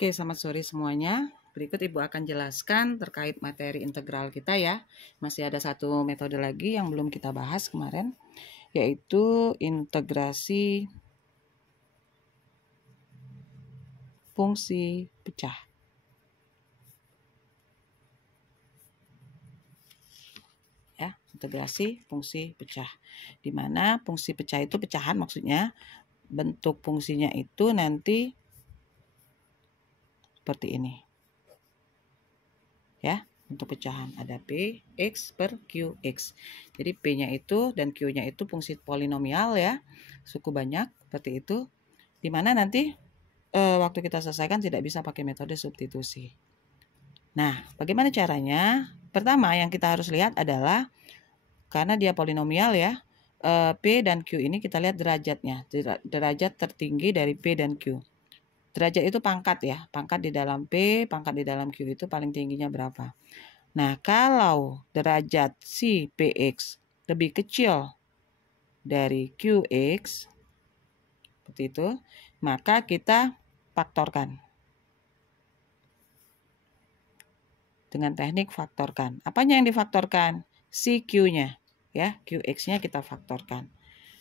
Oke, selamat sore semuanya. Berikut Ibu akan jelaskan terkait materi integral kita ya. Masih ada satu metode lagi yang belum kita bahas kemarin, yaitu integrasi fungsi pecah. Ya, integrasi fungsi pecah. Di mana fungsi pecah itu pecahan, maksudnya bentuk fungsinya itu nanti seperti ini. Ya, untuk pecahan ada P X per QX. Jadi P-nya itu dan Q-nya itu fungsi polinomial ya, suku banyak seperti itu. Dimana nanti waktu kita selesaikan tidak bisa pakai metode substitusi. Nah, bagaimana caranya? Pertama yang kita harus lihat adalah karena dia polinomial ya, P dan Q ini kita lihat derajatnya, derajat tertinggi dari P dan Q. Derajat itu pangkat ya, pangkat di dalam P, pangkat di dalam Q itu paling tingginya berapa. Nah, kalau derajat si PX lebih kecil dari QX, seperti itu, maka kita faktorkan. Dengan teknik faktorkan. Apanya yang difaktorkan? Si Q-nya. Ya, QX-nya kita faktorkan.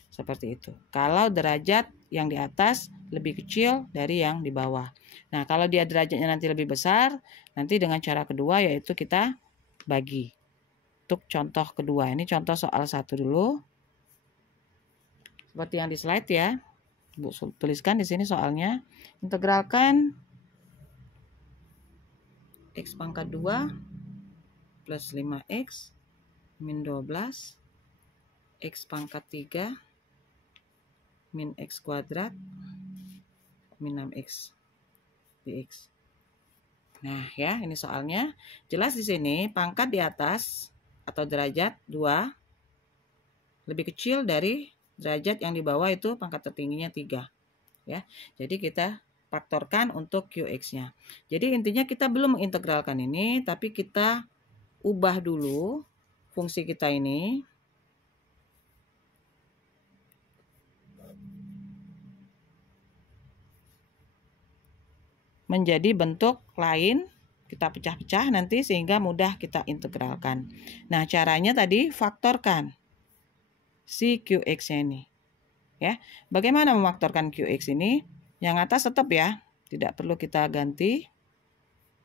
Seperti itu. Kalau derajat yang di atas lebih kecil dari yang di bawah. Nah, kalau dia derajatnya nanti lebih besar, nanti dengan cara kedua yaitu kita bagi. Untuk contoh kedua, ini contoh soal 1 dulu. Seperti yang di slide ya. Bu tuliskan di sini soalnya. Integralkan X pangkat 2 plus 5X min 12 X pangkat 3 min X kuadrat min 6X dx. Nah ya, ini soalnya jelas di sini pangkat di atas atau derajat 2 lebih kecil dari derajat yang di bawah itu pangkat tertingginya 3 ya. Jadi kita faktorkan untuk QX-nya. Jadi intinya kita belum mengintegralkan ini, tapi kita ubah dulu fungsi kita ini menjadi bentuk lain, kita pecah-pecah nanti sehingga mudah kita integralkan. Nah, caranya tadi faktorkan si QX-nya ini. Ya, bagaimana memfaktorkan QX ini? Yang atas tetap ya, tidak perlu kita ganti.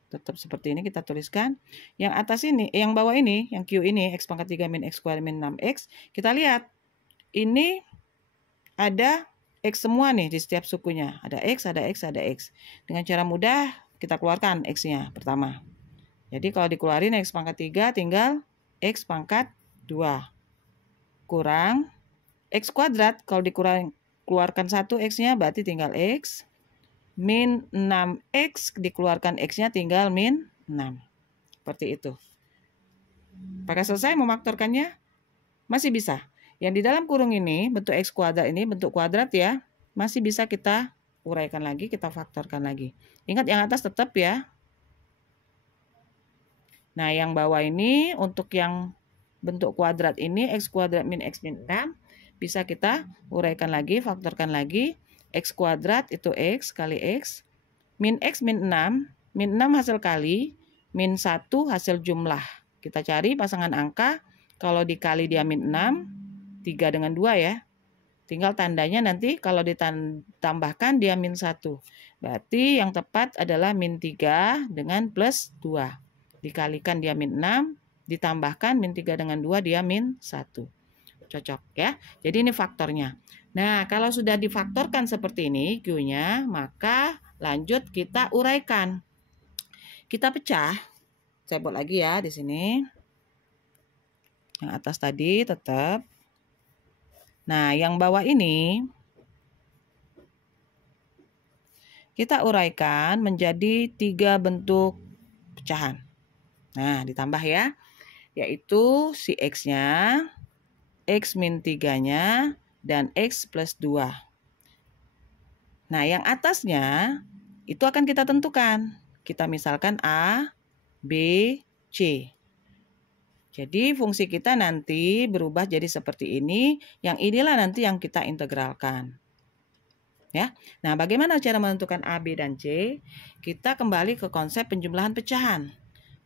Tetap seperti ini kita tuliskan. Yang atas ini, yang bawah ini, yang Q ini, X pangkat 3 min X kuadrat min 6X. Kita lihat, ini ada X semua nih di setiap sukunya. Ada X, ada X, ada X. Dengan cara mudah kita keluarkan X-nya pertama. Jadi kalau dikeluarin X pangkat 3 tinggal X pangkat 2. Kurang X kuadrat. Kalau dikeluarkan 1 X-nya berarti tinggal X. Min 6X dikeluarkan X-nya tinggal min 6. Seperti itu. Apakah selesai memfaktorkannya? Masih bisa. Yang di dalam kurung ini, bentuk X kuadrat ini, bentuk kuadrat ya, masih bisa kita uraikan lagi, kita faktorkan lagi. Ingat yang atas tetap ya. Nah, yang bawah ini, untuk yang bentuk kuadrat ini, X kuadrat min X min 6, bisa kita uraikan lagi, faktorkan lagi. X kuadrat itu X kali X, min X min 6, min 6 hasil kali, min 1 hasil jumlah. Kita cari pasangan angka, kalau dikali dia min 6, 3 dengan 2 ya. Tinggal tandanya nanti kalau ditambahkan dia min 1. Berarti yang tepat adalah min 3 dengan plus 2. Dikalikan dia min 6, ditambahkan min 3 dengan 2 dia min 1. Cocok ya. Jadi ini faktornya. Nah, kalau sudah difaktorkan seperti ini Q-nya, maka lanjut kita uraikan. Kita pecah. Saya buat lagi ya di sini. Yang atas tadi tetap. Nah, yang bawah ini kita uraikan menjadi 3 bentuk pecahan. Nah, ditambah ya, yaitu si X-nya, X min 3-nya, dan X plus 2. Nah, yang atasnya itu akan kita tentukan. Kita misalkan A, B, C. Jadi fungsi kita nanti berubah jadi seperti ini. Yang inilah nanti yang kita integralkan. Ya. Nah, bagaimana cara menentukan A, B, dan C? Kita kembali ke konsep penjumlahan pecahan.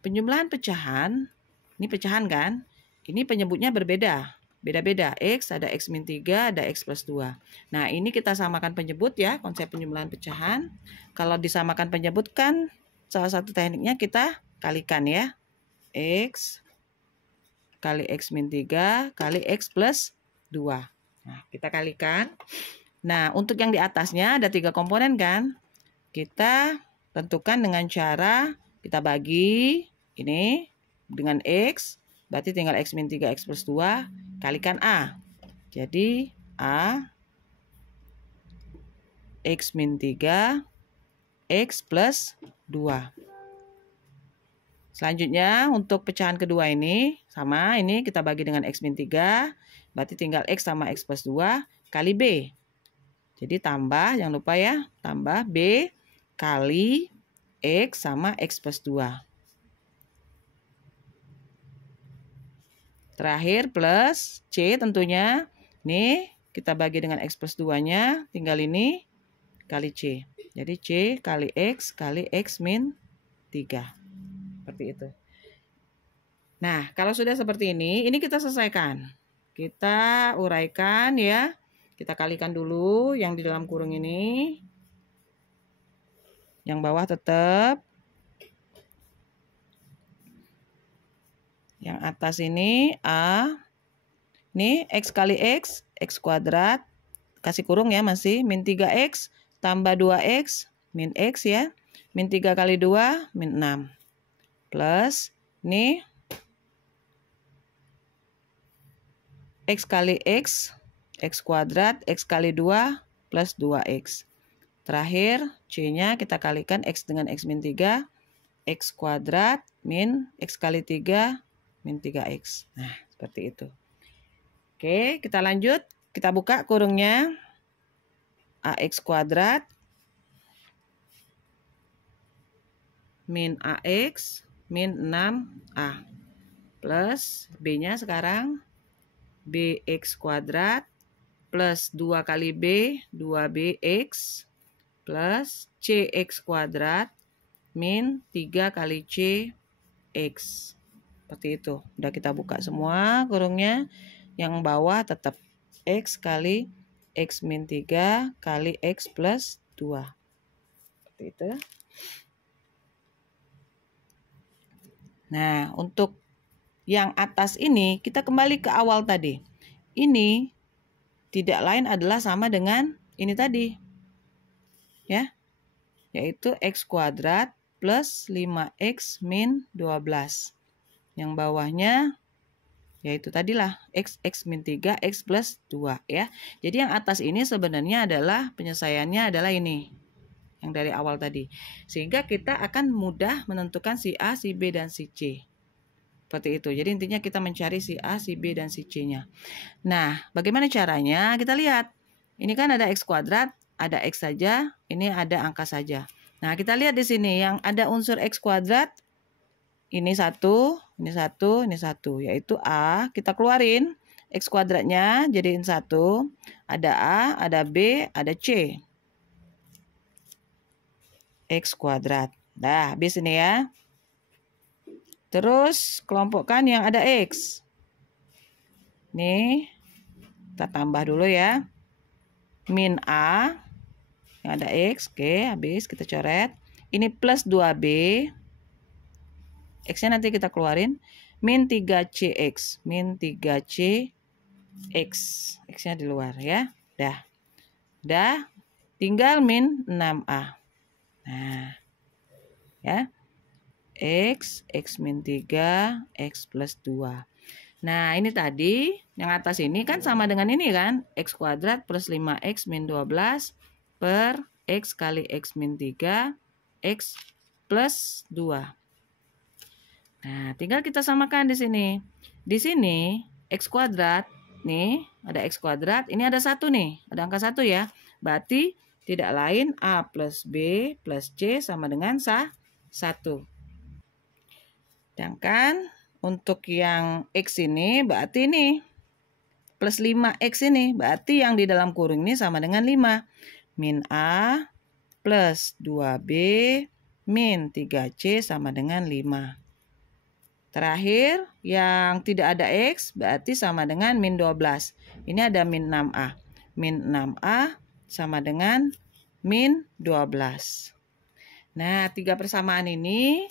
Penjumlahan pecahan, ini pecahan kan? Ini penyebutnya berbeda. Beda-beda. X, ada X min 3, ada X plus 2. Nah, ini kita samakan penyebut ya, konsep penjumlahan pecahan. Kalau disamakan penyebut kan, salah satu tekniknya kita kalikan ya. X kali X min 3 kali X plus 2. Nah, kita kalikan. Nah, untuk yang di atasnya ada 3 komponen kan? Kita tentukan dengan cara kita bagi ini dengan X, berarti tinggal X min 3, X plus 2, kalikan A. Jadi, A, X min 3, X plus 2. Selanjutnya, untuk pecahan kedua ini, sama, ini kita bagi dengan X min 3, berarti tinggal X sama X plus 2 kali B. Jadi tambah, jangan lupa ya, tambah B kali X sama X plus 2. Terakhir plus C tentunya. Nih, kita bagi dengan X plus 2-nya, tinggal ini kali C. Jadi C kali X min 3. Seperti itu. Nah, kalau sudah seperti ini kita selesaikan. Kita uraikan ya. Kita kalikan dulu yang di dalam kurung ini. Yang bawah tetap. Yang atas ini A. Ini X kali X, X kuadrat. Kasih kurung ya masih. Min 3X tambah 2X, min X ya. Min 3 kali 2, min 6. Plus, ini X kali X, X kuadrat, X kali 2, plus 2X. Terakhir, C-nya kita kalikan X dengan X min 3, X kuadrat, min X kali 3, min 3X. Nah, seperti itu. Oke, kita lanjut. Kita buka kurungnya. AX kuadrat, min AX, min 6A. Plus, B-nya sekarang, BX kuadrat, plus 2 kali B, 2BX, plus CX kuadrat, min 3 kali CX. Seperti itu. Udah kita buka semua kurungnya. Yang bawah tetap X kali X min 3 kali X plus 2. Seperti itu. Nah, untuk yang atas ini kita kembali ke awal tadi. Ini tidak lain adalah sama dengan ini tadi. Ya. Yaitu X kuadrat plus 5X min 12. Yang bawahnya yaitu tadilah X min 3, X plus 2 ya. Jadi yang atas ini sebenarnya adalah penyelesaiannya adalah ini. Yang dari awal tadi. Sehingga kita akan mudah menentukan si A, si B, dan si C. Seperti itu. Jadi intinya kita mencari si A, si B, dan si C-nya. Nah, bagaimana caranya? Kita lihat. Ini kan ada X kuadrat, ada X saja, ini ada angka saja. Nah, kita lihat di sini yang ada unsur X kuadrat, ini 1, ini 1, ini 1, yaitu A. Kita keluarin X kuadratnya, jadiin 1. Ada A, ada B, ada C. X kuadrat. Nah, habis ini ya. Terus kelompokkan yang ada X. Nih, kita tambah dulu ya. Min A, yang ada X. Oke, habis kita coret. Ini plus 2B. X-nya nanti kita keluarin. Min 3CX. Min 3CX. X-nya di luar ya. Dah. Tinggal min 6A. Nah, ya. X min 3, X plus 2. Nah, ini tadi, yang atas ini kan sama dengan ini kan. X kuadrat plus 5X min 12 per X kali X min 3, X plus 2. Nah, tinggal kita samakan di sini. Di sini, X kuadrat, nih, ada X kuadrat, ini ada 1 nih, ada angka 1 ya. Berarti, tidak lain A plus B plus C sama dengan 1. Sedangkan untuk yang X ini berarti ini plus 5X ini. Berarti yang di dalam kurung ini sama dengan 5. min A plus 2B min 3C sama dengan 5. Terakhir, yang tidak ada X berarti sama dengan min 12. Ini ada min 6A. Min 6A sama dengan min 12. Nah, 3 persamaan ini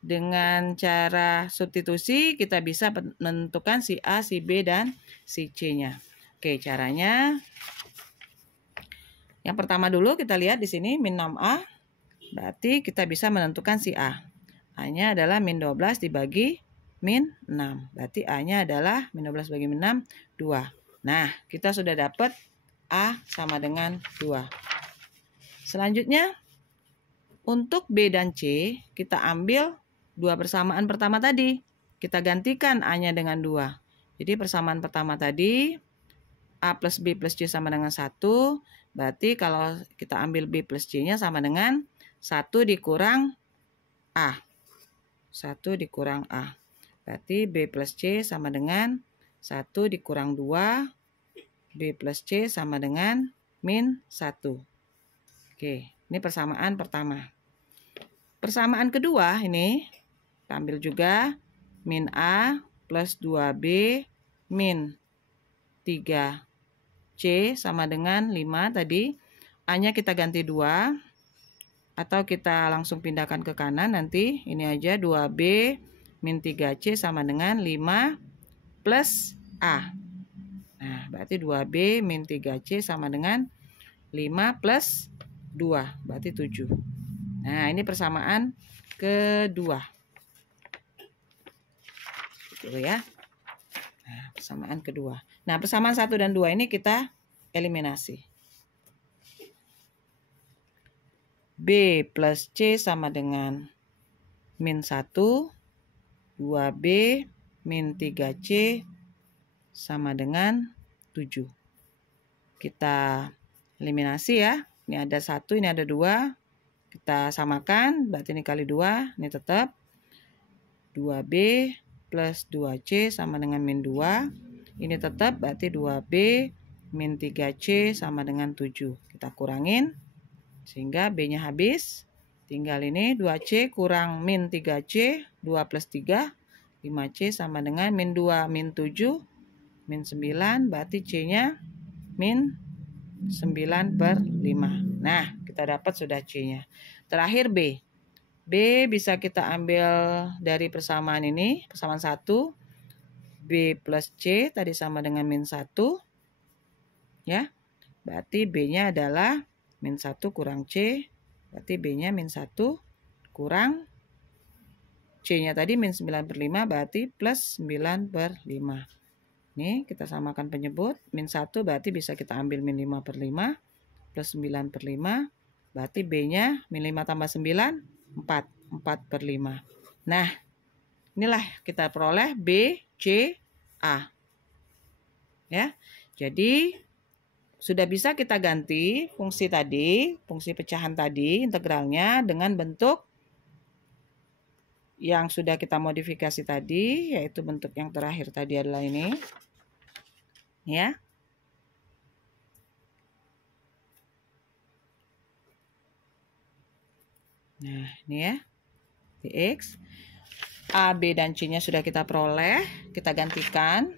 dengan cara substitusi kita bisa menentukan si A, si B, dan si C-nya. Oke, caranya yang pertama dulu kita lihat di sini min 6A. Berarti kita bisa menentukan si A. A-nya adalah min 12 dibagi min 6. Berarti A-nya adalah min 12 bagi min 6, 2. Nah, kita sudah dapat A sama dengan 2. Selanjutnya, untuk B dan C, kita ambil 2 persamaan pertama tadi. Kita gantikan A-nya dengan 2. Jadi persamaan pertama tadi, A plus B plus C sama dengan 1. Berarti kalau kita ambil B plus C-nya sama dengan 1 dikurang A. 1 dikurang A. Berarti B plus C sama dengan 1 dikurang 2. B plus C sama dengan min 1. Oke, ini persamaan pertama. Persamaan kedua ini, kita ambil juga min A plus 2B min 3C sama dengan 5 tadi. A-nya kita ganti 2. Atau kita langsung pindahkan ke kanan nanti. Ini aja 2B min 3C sama dengan 5 plus A. Nah, berarti 2B min 3C sama dengan 5 plus 2. Berarti 7. Nah, ini persamaan kedua. Gitu ya. Nah, persamaan kedua. Nah, persamaan 1 dan 2 ini kita eliminasi. B plus C sama dengan min 1. 2B min 3C sama dengan 7. Kita eliminasi ya. Ini ada 1, ini ada 2. Kita samakan, berarti ini kali 2, ini tetap 2B plus 2C sama dengan min 2. Ini tetap, berarti 2B min 3C sama dengan 7. Kita kurangin, sehingga B-nya habis. Tinggal ini 2C kurang min 3C, 2 plus 3, 5C sama dengan min 2, min 7, min 9, berarti C-nya min 9 per 5. Nah, kita dapat sudah C-nya. Terakhir B. B bisa kita ambil dari persamaan ini, persamaan 1. B plus C tadi sama dengan min 1. Ya, berarti B-nya adalah min 1 kurang C. Berarti B-nya min 1 kurang C-nya tadi min 9 per 5, berarti plus 9 per 5. Nih, kita samakan penyebut. Min 1 berarti bisa kita ambil min 5 per 5. Plus 9 per 5. Berarti B-nya min 5 tambah 9, 4. 4 per 5. Nah, inilah kita peroleh B, C, A. Ya, jadi sudah bisa kita ganti fungsi tadi, fungsi pecahan tadi, integralnya dengan bentuk yang sudah kita modifikasi tadi, yaitu bentuk yang terakhir tadi adalah ini. Ya. Nah, ini ya. Dx. A, B, dan C-nya sudah kita peroleh. Kita gantikan.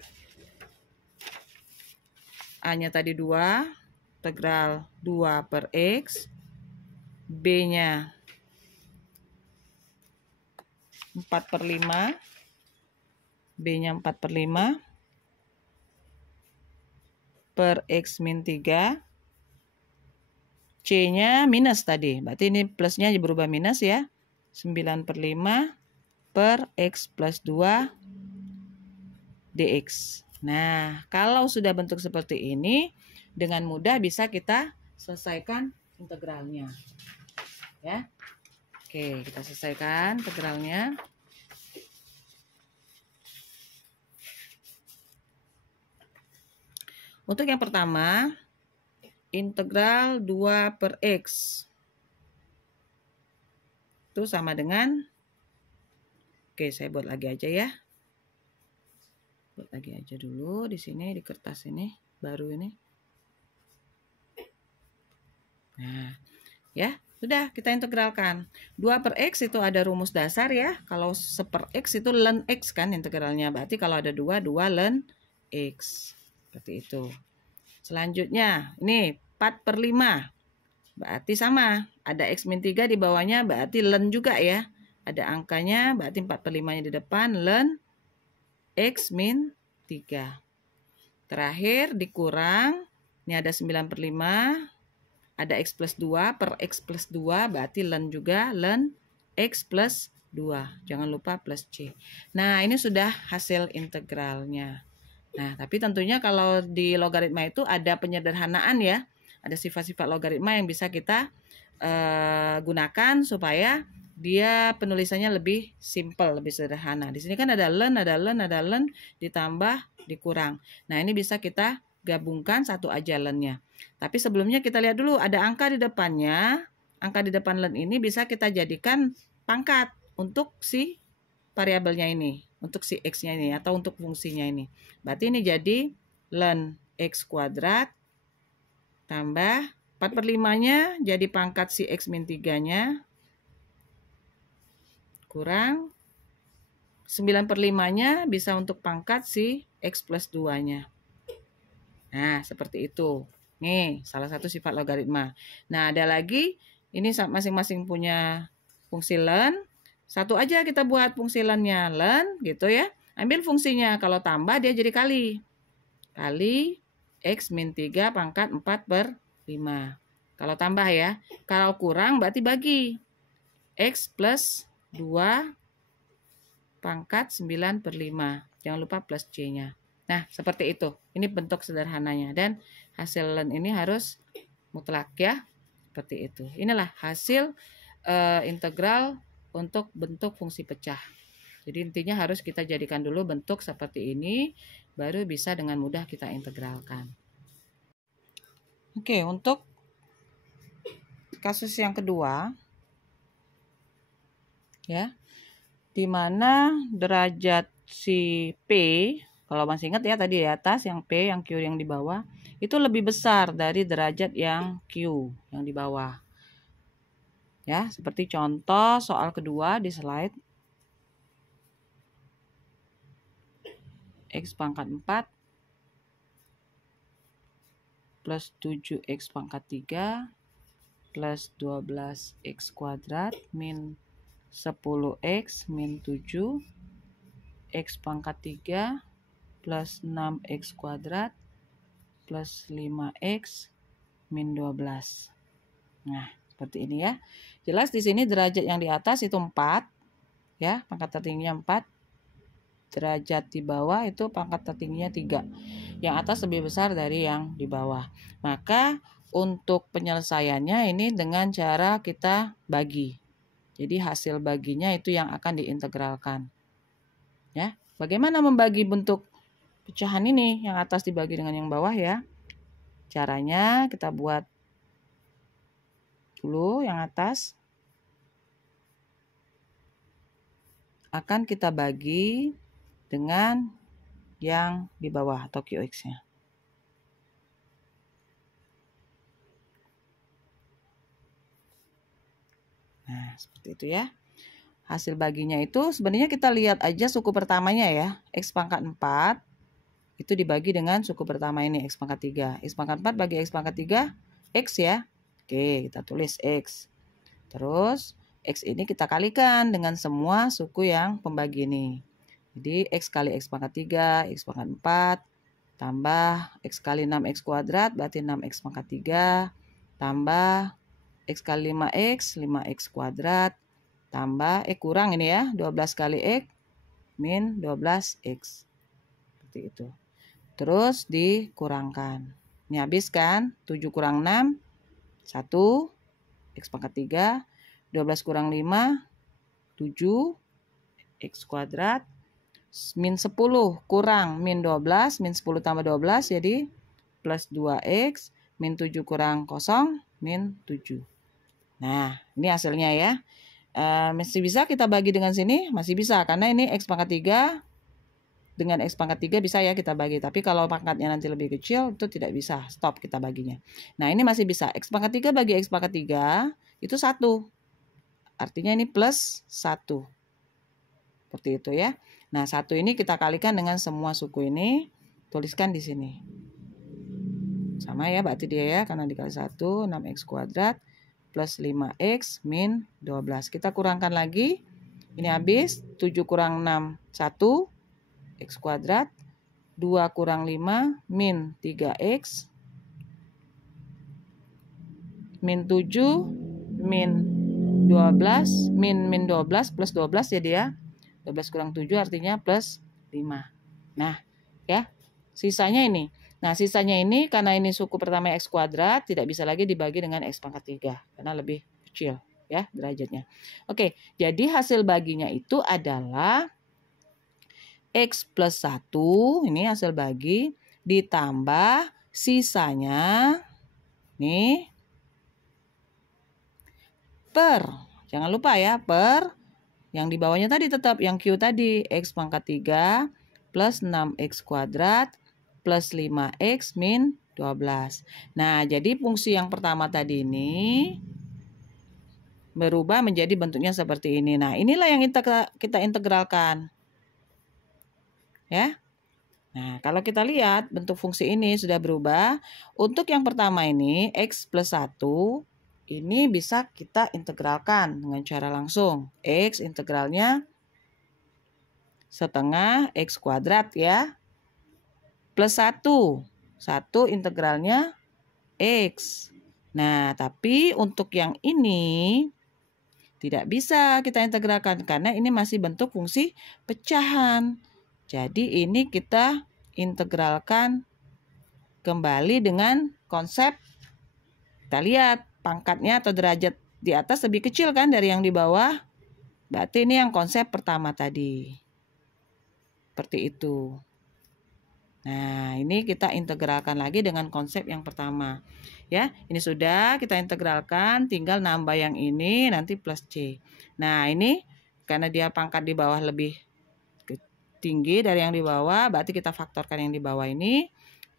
A-nya tadi 2. Integral 2 per X. B-nya 4 per 5. B-nya 4 per 5. Per X min 3. C-nya minus tadi. Berarti ini plusnya berubah minus ya. 9 per 5 per X plus 2 dx. Nah, kalau sudah bentuk seperti ini, dengan mudah bisa kita selesaikan integralnya. Ya. Oke, kita selesaikan integralnya. Untuk yang pertama, integral 2 per X. Itu sama dengan, oke saya buat lagi aja ya. Buat lagi aja dulu di sini, di kertas ini, baru ini. Nah, ya, sudah kita integralkan. 2 per X itu ada rumus dasar ya. Kalau 1/per X itu ln X kan integralnya. Berarti kalau ada 2 ln X. Seperti itu. Selanjutnya, ini 4 per 5. Berarti sama. Ada X min 3 di bawahnya, berarti ln juga ya. Ada angkanya, berarti 4 per 5-nya di depan, ln X min 3. Terakhir dikurang, ini ada 9 per 5, ada X plus 2 per X plus 2, berarti ln juga, ln X plus 2. Jangan lupa plus C. Nah, ini sudah hasil integralnya. Nah, tapi tentunya kalau di logaritma itu ada penyederhanaan ya. Ada sifat-sifat logaritma yang bisa kita gunakan supaya dia penulisannya lebih simple, lebih sederhana. Di sini kan ada ln, ditambah, dikurang. Nah, ini bisa kita gabungkan satu aja ln-nya. Tapi sebelumnya kita lihat dulu ada angka di depannya. Angka di depan ln ini bisa kita jadikan pangkat untuk si variabelnya ini, untuk si X-nya ini atau untuk fungsinya ini. Berarti ini jadi ln X kuadrat tambah 4 per 5-nya jadi pangkat si X min 3-nya kurang 9 per 5-nya bisa untuk pangkat si X plus 2-nya. Nah, seperti itu. Nih, salah satu sifat logaritma. Nah, ada lagi, ini masing-masing punya fungsi ln. Satu aja kita buat fungsi ln-nya. Ln, gitu ya. Ambil fungsinya. Kalau tambah, dia jadi kali. Kali X min 3 pangkat 4 per 5. Kalau tambah ya. Kalau kurang, berarti bagi. X plus 2 pangkat 9 per 5. Jangan lupa plus C-nya. Nah, seperti itu. Ini bentuk sederhananya. Dan hasil ln ini harus mutlak ya. Seperti itu. Inilah hasil integral untuk bentuk fungsi pecah. Jadi intinya harus kita jadikan dulu bentuk seperti ini. Baru bisa dengan mudah kita integralkan. Oke, untuk kasus yang kedua. Ya. Di mana derajat si P, kalau masih ingat ya tadi di atas yang P, yang Q yang di bawah, itu lebih besar dari derajat yang Q yang di bawah. Ya, seperti contoh soal kedua di slide. X pangkat 4 plus 7X pangkat 3 plus 12X kuadrat min 10X min 7 X pangkat 3 plus 6X kuadrat plus 5X min 12. Nah, seperti ini ya. Jelas di sini derajat yang di atas itu 4. Ya, pangkat tertingginya 4. Derajat di bawah itu pangkat tertingginya 3. Yang atas lebih besar dari yang di bawah. Maka untuk penyelesaiannya ini dengan cara kita bagi. Jadi hasil baginya itu yang akan diintegralkan. Ya, bagaimana membagi bentuk pecahan ini? Yang atas dibagi dengan yang bawah ya. Caranya kita buat dulu yang atas. Akan kita bagi dengan yang di bawah atau QX-nya. Nah, seperti itu ya. Hasil baginya itu sebenarnya kita lihat aja suku pertamanya ya. X pangkat 4 itu dibagi dengan suku pertama ini X pangkat 3. X pangkat 4 bagi X pangkat 3, X ya. Oke, kita tulis X. Terus X ini kita kalikan dengan semua suku yang pembagi ini. Jadi X kali X pangkat 3, X pangkat 4, tambah X kali 6X kuadrat berarti 6X pangkat 3, tambah X kali 5X, 5X kuadrat, tambah, kurang ini ya, 12 kali X, min 12X. Seperti itu. Terus dikurangkan. Ini habis kan, 7 kurang 6, 1, X pangkat 3, 12 kurang 5, 7, X kuadrat, min 10 kurang min 12, min 10 tambah 12, jadi plus 2X, min 7 kurang 0, min 7. Nah, ini hasilnya ya. Masih bisa kita bagi dengan sini? Masih bisa, karena ini X pangkat 3 dengan X pangkat 3 bisa ya kita bagi. Tapi kalau pangkatnya nanti lebih kecil itu tidak bisa. Stop kita baginya. Nah ini masih bisa. X pangkat 3 bagi X pangkat 3 itu 1. Artinya ini plus 1. Seperti itu ya. Nah 1 ini kita kalikan dengan semua suku ini. Tuliskan di sini. Sama ya berarti dia ya. Karena dikali 1 6x kuadrat plus 5x min 12. Kita kurangkan lagi. Ini habis 7 kurang 6 1 X kuadrat 2 kurang 5 min 3X min 7 min 12 min 12 plus 12 ya dia 12 kurang 7 artinya plus 5. Nah ya sisanya ini. Nah sisanya ini karena ini suku pertama X kuadrat tidak bisa lagi dibagi dengan X pangkat 3 karena lebih kecil ya derajatnya. Oke jadi hasil baginya itu adalah X plus 1, ini hasil bagi, ditambah sisanya, nih, per, jangan lupa ya, per, yang di bawahnya tadi tetap, yang Q tadi, X pangkat 3 plus 6X kuadrat plus 5X min 12. Nah, jadi fungsi yang pertama tadi ini berubah menjadi bentuknya seperti ini. Nah, inilah yang kita integralkan. Ya. Nah, kalau kita lihat bentuk fungsi ini sudah berubah. Untuk yang pertama ini, X plus 1, ini bisa kita integralkan dengan cara langsung. X integralnya setengah X kuadrat ya. Plus 1. 1 integralnya X. Nah, tapi untuk yang ini tidak bisa kita integralkan karena ini masih bentuk fungsi pecahan. Jadi ini kita integralkan kembali dengan konsep, kita lihat pangkatnya atau derajat di atas lebih kecil kan dari yang di bawah. Berarti ini yang konsep pertama tadi. Seperti itu. Nah ini kita integralkan lagi dengan konsep yang pertama. Ya ini sudah kita integralkan, tinggal nambah yang ini nanti plus C. Nah ini karena dia pangkat di bawah lebih tinggi dari yang di bawah, berarti kita faktorkan yang di bawah ini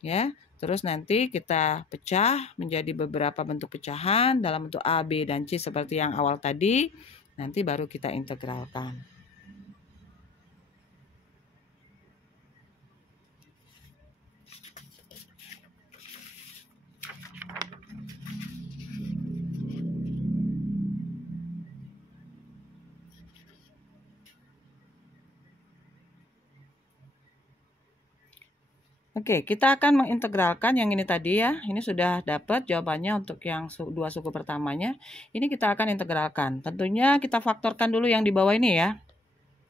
ya. Terus nanti kita pecah menjadi beberapa bentuk pecahan dalam bentuk A, B, dan C seperti yang awal tadi. Nanti baru kita integralkan. Oke, kita akan mengintegralkan yang ini tadi ya. Ini sudah dapat jawabannya untuk yang dua suku pertamanya. Ini kita akan integralkan. Tentunya kita faktorkan dulu yang di bawah ini ya.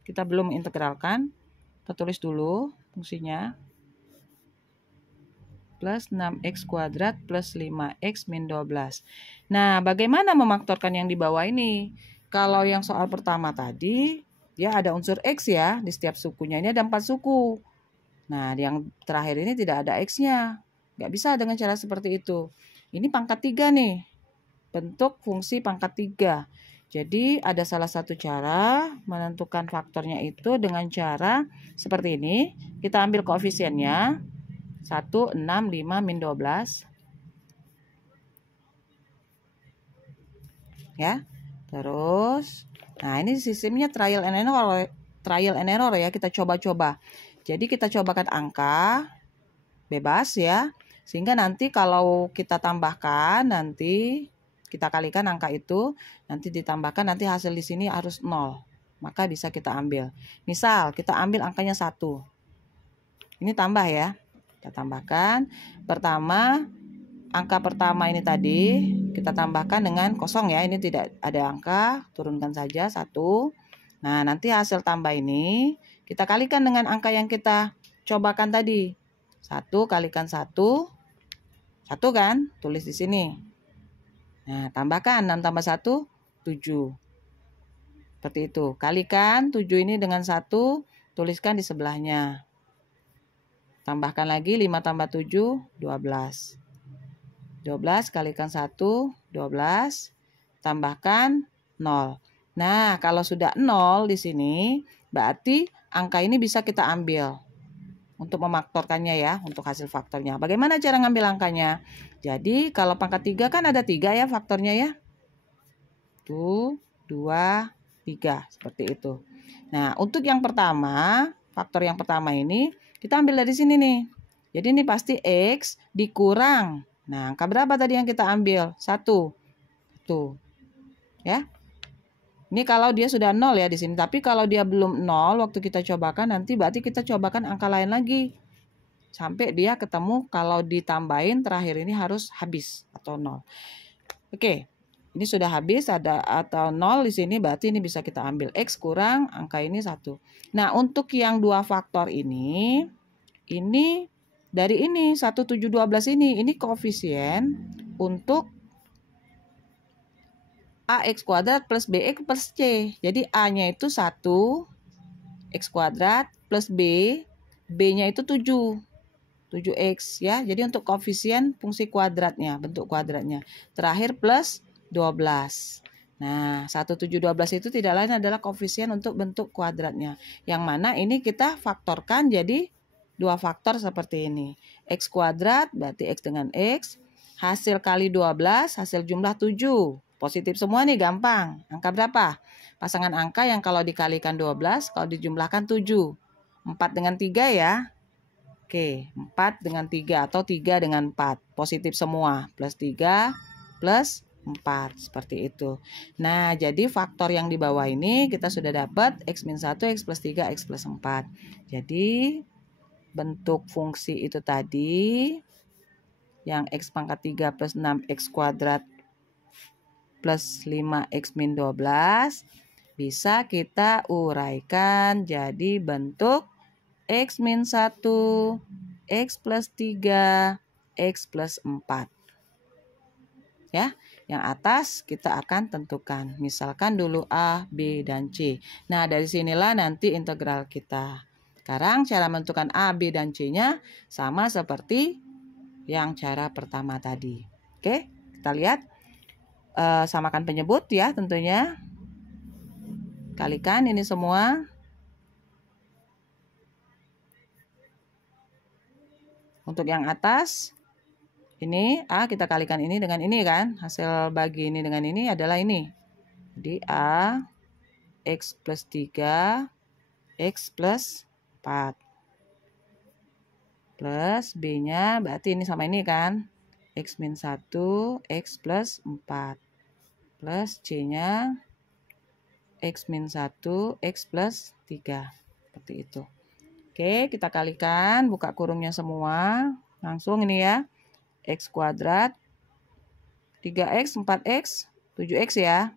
Kita belum integralkan. Kita tulis dulu fungsinya. Plus 6x kuadrat plus 5x min 12. Nah, bagaimana memfaktorkan yang di bawah ini? Kalau yang soal pertama tadi, ya ada unsur x ya di setiap sukunya. Ini ada 4 suku. Nah, yang terakhir ini tidak ada X-nya. Nggak bisa dengan cara seperti itu. Ini pangkat 3 nih. Bentuk fungsi pangkat 3. Jadi, ada salah satu cara menentukan faktornya itu dengan cara seperti ini. Kita ambil koefisiennya. 1, 6, 5, min 12. Ya. Terus, nah ini sistemnya trial and error ya. Kita coba-coba. Jadi kita cobakan angka bebas ya. Sehingga nanti kalau kita tambahkan nanti kita kalikan angka itu, nanti ditambahkan nanti hasil di sini harus 0. Maka bisa kita ambil. Misal kita ambil angkanya 1. Ini tambah ya. Kita tambahkan. Pertama, angka pertama ini tadi kita tambahkan dengan kosong ya. Ini tidak ada angka, turunkan saja 1. Nah, nanti hasil tambah ini kita kalikan dengan angka yang kita cobakan tadi. 1 kalikan 1. 1 kan? Tulis di sini. Nah, tambahkan 6 tambah 1, 7. Seperti itu. Kalikan 7 ini dengan 1, tuliskan di sebelahnya. Tambahkan lagi 5 tambah 7, 12. 12 kalikan 1, 12. Tambahkan 0. Nah, kalau sudah 0 di sini, berarti angka ini bisa kita ambil. untuk memfaktorkannya ya, untuk hasil faktornya. Bagaimana cara ngambil angkanya? Jadi kalau pangkat 3 kan ada 3 ya faktornya ya. 1, 2, 3 seperti itu. Nah, untuk yang pertama, faktor yang pertama ini kita ambil dari sini nih. Jadi ini pasti X dikurang. Nah, angka berapa tadi yang kita ambil? 1. Tuh. Ya. Ini kalau dia sudah 0 ya di sini. Tapi kalau dia belum 0 waktu kita cobakan, nanti berarti kita cobakan angka lain lagi. Sampai dia ketemu kalau ditambahin terakhir ini harus habis atau 0. Oke. Ini sudah habis ada atau 0 di sini, berarti ini bisa kita ambil X kurang angka ini 1. Nah, untuk yang dua faktor ini dari ini 1, 7, 12 ini koefisien untuk AX kuadrat plus BX plus C. Jadi A-nya itu 1 X kuadrat plus B-nya itu 7X ya. Jadi untuk koefisien fungsi kuadratnya, bentuk kuadratnya. Terakhir plus 12. Nah, 1, 7, 12 itu tidak lain adalah koefisien untuk bentuk kuadratnya. Yang mana ini kita faktorkan jadi dua faktor seperti ini. X kuadrat berarti X dengan X. Hasil kali 12, hasil jumlah 7. Positif semua nih, gampang. Angka berapa? Pasangan angka yang kalau dikalikan 12, kalau dijumlahkan 7. 4 dengan 3 ya. Oke, 4 dengan 3 atau 3 dengan 4. Positif semua. Plus 3, plus 4. Seperti itu. Nah, jadi faktor yang di bawah ini kita sudah dapat X min 1, X plus 3, X plus 4. Jadi, bentuk fungsi itu tadi, yang X pangkat 3 plus 6X kuadrat plus 5X min 12 bisa kita uraikan jadi bentuk X min 1, X plus 3, X plus 4. Ya, yang atas kita akan tentukan. Misalkan dulu A, B, dan C. Nah, dari sinilah nanti integral kita. Sekarang cara menentukan A, B, dan C-nya sama seperti yang cara pertama tadi. Oke, kita lihat. Samakan penyebut ya tentunya. Kalikan ini semua. Untuk yang atas ini A kita kalikan ini dengan ini kan. Hasil bagi ini dengan ini adalah ini. Jadi A X plus 3 X plus 4 plus B nya berarti ini sama ini kan. X min 1 X plus 4 plus C nya X min 1 X plus 3. Seperti itu. Oke, kita kalikan, buka kurungnya semua. Langsung ini ya. X kuadrat 3X 4X 7X ya.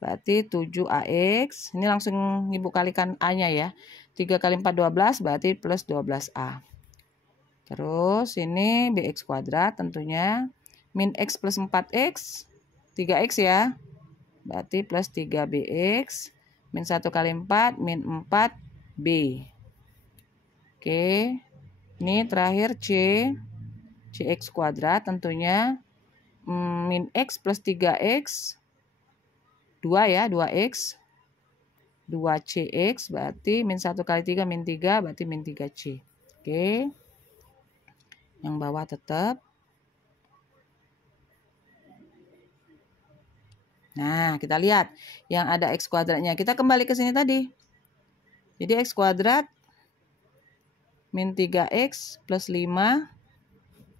Berarti 7AX. Ini langsung ibu kalikan A-nya ya. 3 kali 4 12 berarti plus 12A. Terus ini BX kuadrat tentunya. Min X plus 4X 3X ya. Berarti plus 3BX. Min 1 kali 4 min 4B. Oke. Ini terakhir CX kuadrat tentunya. Min X plus 3X 2 ya, 2X 2CX berarti min 1 kali 3 min 3 berarti min 3C. Oke. Yang bawah tetap. Nah, kita lihat yang ada X kuadratnya. Kita kembali ke sini tadi. Jadi X kuadrat min 3X plus 5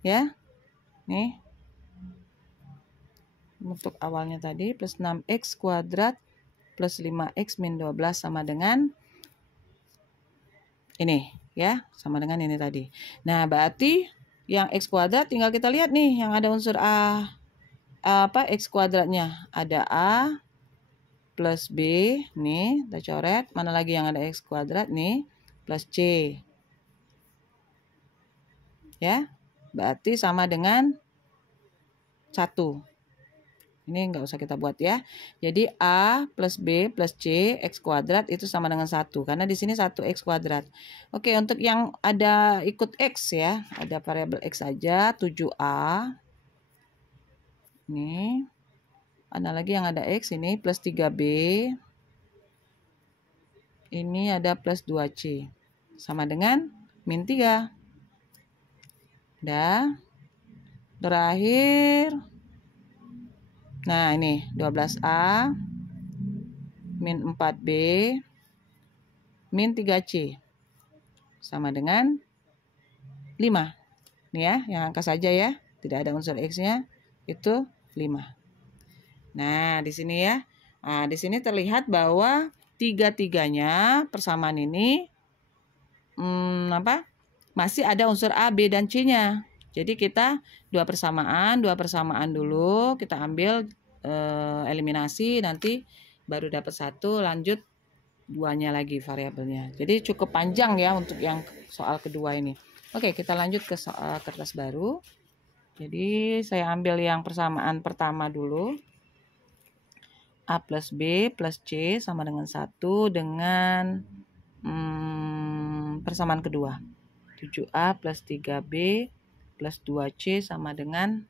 ya. Nih. Untuk awalnya tadi plus 6X kuadrat plus 5X min 12 sama dengan ini ya, sama dengan ini tadi. Nah, berarti yang X kuadrat tinggal kita lihat nih yang ada unsur X kuadratnya. Ada A plus B nih, kita coret. Mana lagi yang ada X kuadrat nih, plus C. Ya, berarti sama dengan 1. Ini nggak usah kita buat ya. Jadi A plus B plus C X kuadrat itu sama dengan 1. Karena di sini 1X kuadrat. Oke, untuk yang ada ikut X ya. Ada variabel X saja 7A. Ini. Ada lagi yang ada X ini plus 3B. Ini ada plus 2C. Sama dengan min 3. Udah. Terakhir. Nah, ini 12A min 4B min 3C sama dengan 5. Nih ya, yang angka saja ya. Tidak ada unsur X-nya. Itu 5. Nah, di sini ya. Nah, di sini terlihat bahwa tiga-tiganya persamaan ini masih ada unsur A, B, dan C-nya. Jadi kita dua persamaan dulu kita ambil eliminasi, nanti baru dapat 1, lanjut 2-nya lagi variabelnya. Jadi cukup panjang ya untuk yang soal kedua ini. Oke, kita lanjut ke soal kertas baru. Jadi saya ambil yang persamaan pertama dulu. A plus B plus C sama dengan 1 dengan persamaan kedua. 7A plus 3B plus 2C sama dengan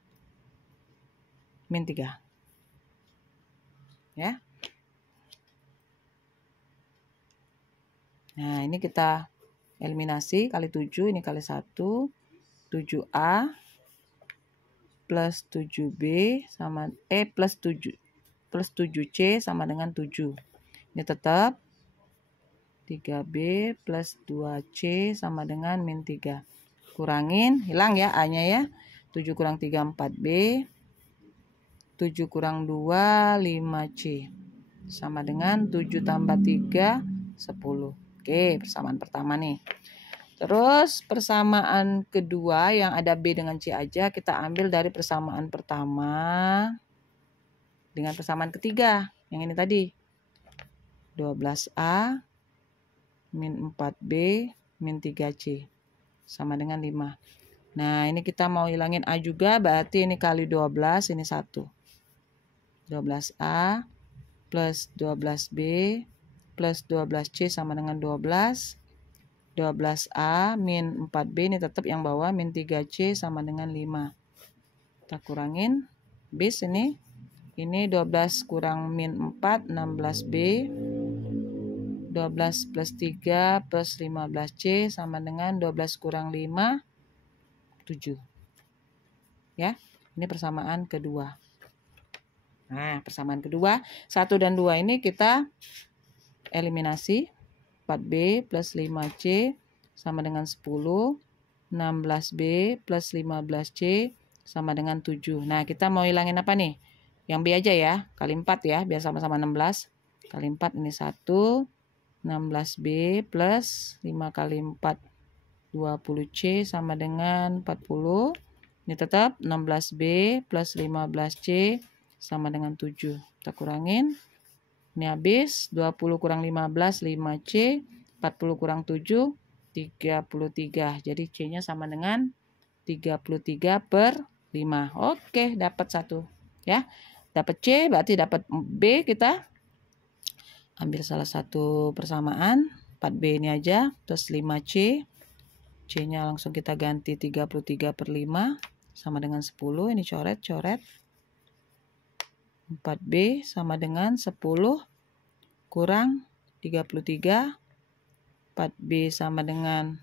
min 3. Ya. Nah, ini kita eliminasi kali 7, ini kali 1. 7A plus 7B sama plus 7C sama dengan 7. Ini tetap 3B plus 2C sama dengan min 3. Kurangin, hilang ya A-nya ya. 7 kurang 3, 4B. 7 kurang 2, 5C. Sama dengan 7 tambah 3, 10. Oke, persamaan pertama nih. Terus persamaan kedua yang ada B dengan C aja kita ambil dari persamaan pertama dengan persamaan ketiga. Yang ini tadi. 12A min 4B min 3C sama dengan 5. Nah, ini kita mau hilangin A juga, berarti ini kali 12, ini 1. 12A plus 12B plus 12C sama dengan 12. 12A min 4B ini tetap yang bawah, min 3C sama dengan 5. Kita kurangin. Bis ini 12 kurang min 4, 16B. 12 plus 3 plus 15C sama dengan 12 kurang 5, 7. Ya, ini persamaan kedua. Nah, persamaan kedua, 1 dan 2 ini kita eliminasi. 4B plus 5C sama dengan 10. 16B plus 15C sama dengan 7. Nah, kita mau hilangin apa nih? Yang B aja ya, kali 4 ya, biar sama-sama 16. Kali 4 ini 1. 16B plus 5 kali 4, 20C sama dengan 40. Ini tetap 16B plus 15C sama dengan 7. Kita kurangin. Ini habis 20 kurang 15, 5C, 40 kurang 7, 33. Jadi C-nya sama dengan 33 per 5. Oke, dapat 1. Ya, dapat C, berarti dapat B. Kita ambil salah satu persamaan, 4B ini aja, terus 5C. C-nya langsung kita ganti 33 per 5, sama dengan 10. Ini coret-coret. 4B sama dengan 10 kurang 33. 4B sama dengan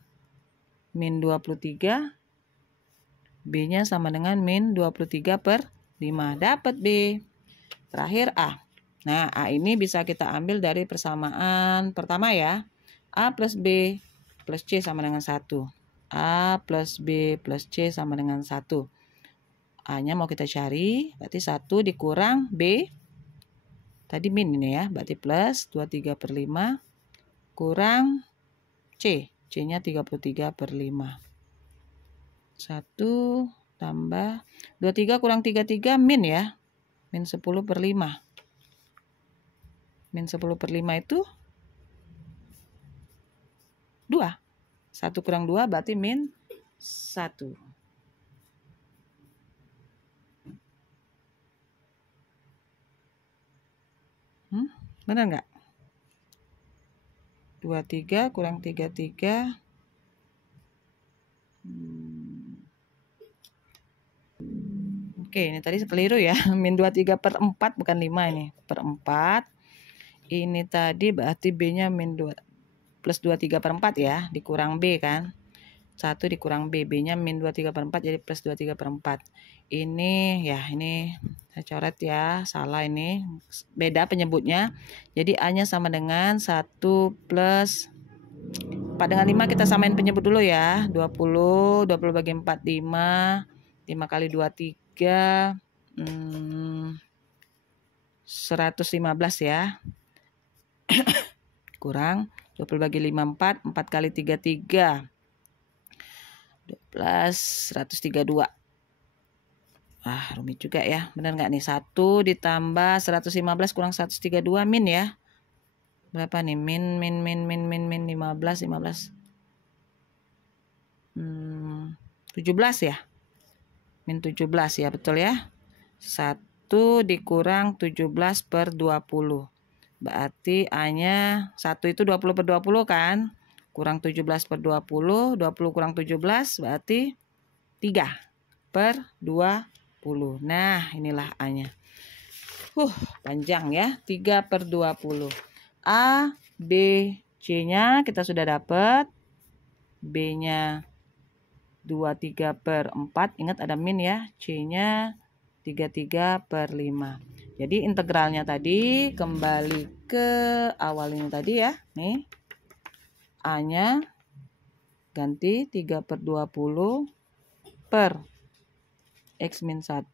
min 23. B-nya sama dengan min 23 per 5. Dapat B. Terakhir A. Nah, A ini bisa kita ambil dari persamaan pertama ya. A plus B plus C sama dengan 1. A plus B plus C sama dengan 1. A-nya mau kita cari, berarti 1 dikurang B. Tadi min ini ya, berarti plus 23 per 5 kurang C. C-nya 33 per 5. 1 tambah 23 kurang 33 min ya. Min 10 per 5. Min 10 per 5 itu 2. 1 kurang 2 berarti min 1. Benar nggak? 23 kurang 33. Oke, ini tadi keliru ya. Min 23 per 4 bukan 5 ini. Per 4. Ini tadi berarti B-nya min 2 plus 23 per 4 ya. Dikurang B kan. 1 dikurang B. B-nya min 23/4 jadi plus 23/4. Ini ya, ini saya coret ya, salah ini. Beda penyebutnya. Jadi A-nya sama dengan 1 plus 4 dengan 5 kita samain penyebut dulu ya. 20 bagi 4 5. 5 kali 2 3. 115 ya. Kurang 20 bagi 5 4. 4 kali 3 3. 12 132. Rumit juga ya. Benar nggak nih? 1 ditambah 115 kurang 132 min ya. Berapa nih? Min 15 17 ya. Min 17 ya, betul ya. 1 dikurang 17 per 20. Berarti A-nya 1 itu 20 per 20 kan. Kurang 17 per 20. 20 kurang 17 berarti 3 per 20. Nah, inilah A-nya. Panjang ya. 3 per 20. A, B, C-nya kita sudah dapat. B-nya 23 per 4. Ingat ada min ya. C-nya 33 per 5. Jadi integralnya tadi kembali ke awal ini tadi ya. Nih. A-nya ganti 3 per 20 per X min 1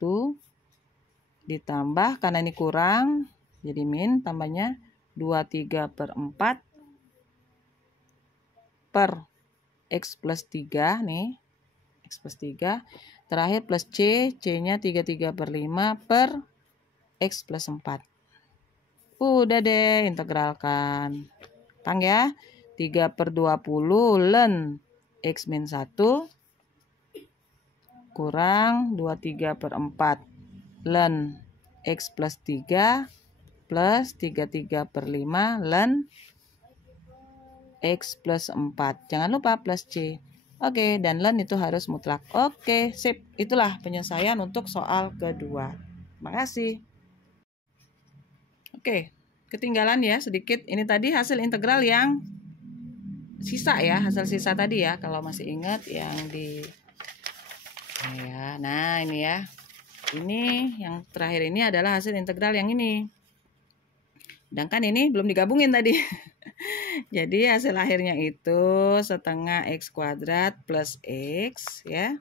ditambah, karena ini kurang jadi min, tambahnya 23 per 4 per X plus 3 nih. X plus 3. Terakhir plus C. C-nya 33 per 5 per X plus 4. Udah deh, integralkan. Pang ya. 3 per 20 ln X min 1 kurang 23 per 4 ln X plus 3 plus 33 per 5 ln X plus 4. Jangan lupa plus C. Oke, dan ln itu harus mutlak. Oke, sip. Itulah penyelesaian untuk soal kedua. Terima kasih. Oke, ketinggalan ya sedikit. Ini tadi hasil integral yang sisa ya, hasil sisa tadi ya. Kalau masih ingat yang di ya. Nah, ini ya. Ini yang terakhir ini adalah hasil integral yang ini. Sedangkan ini belum digabungin tadi. Jadi hasil akhirnya itu setengah X kuadrat plus X ya.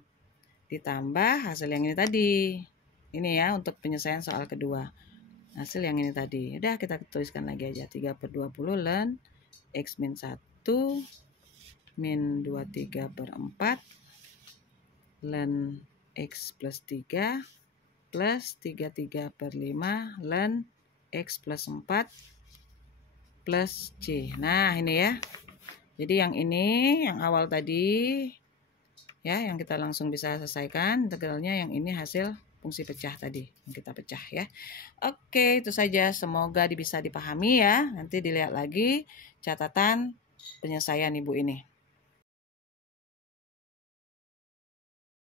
Ditambah hasil yang ini tadi. Ini ya untuk penyelesaian soal kedua. Hasil yang ini tadi. Udah kita tuliskan lagi aja. 3 per 20 ln X min 1 min 23 per 4 ln X plus 3 plus 33 per 5 ln X plus 4 plus C. Nah ini ya. Jadi yang ini, yang awal tadi ya, yang kita langsung bisa selesaikan integralnya. Yang ini hasil fungsi pecah tadi yang kita pecah ya. Oke, itu saja. Semoga bisa dipahami ya. Nanti dilihat lagi catatan penyelesaian Ibu ini.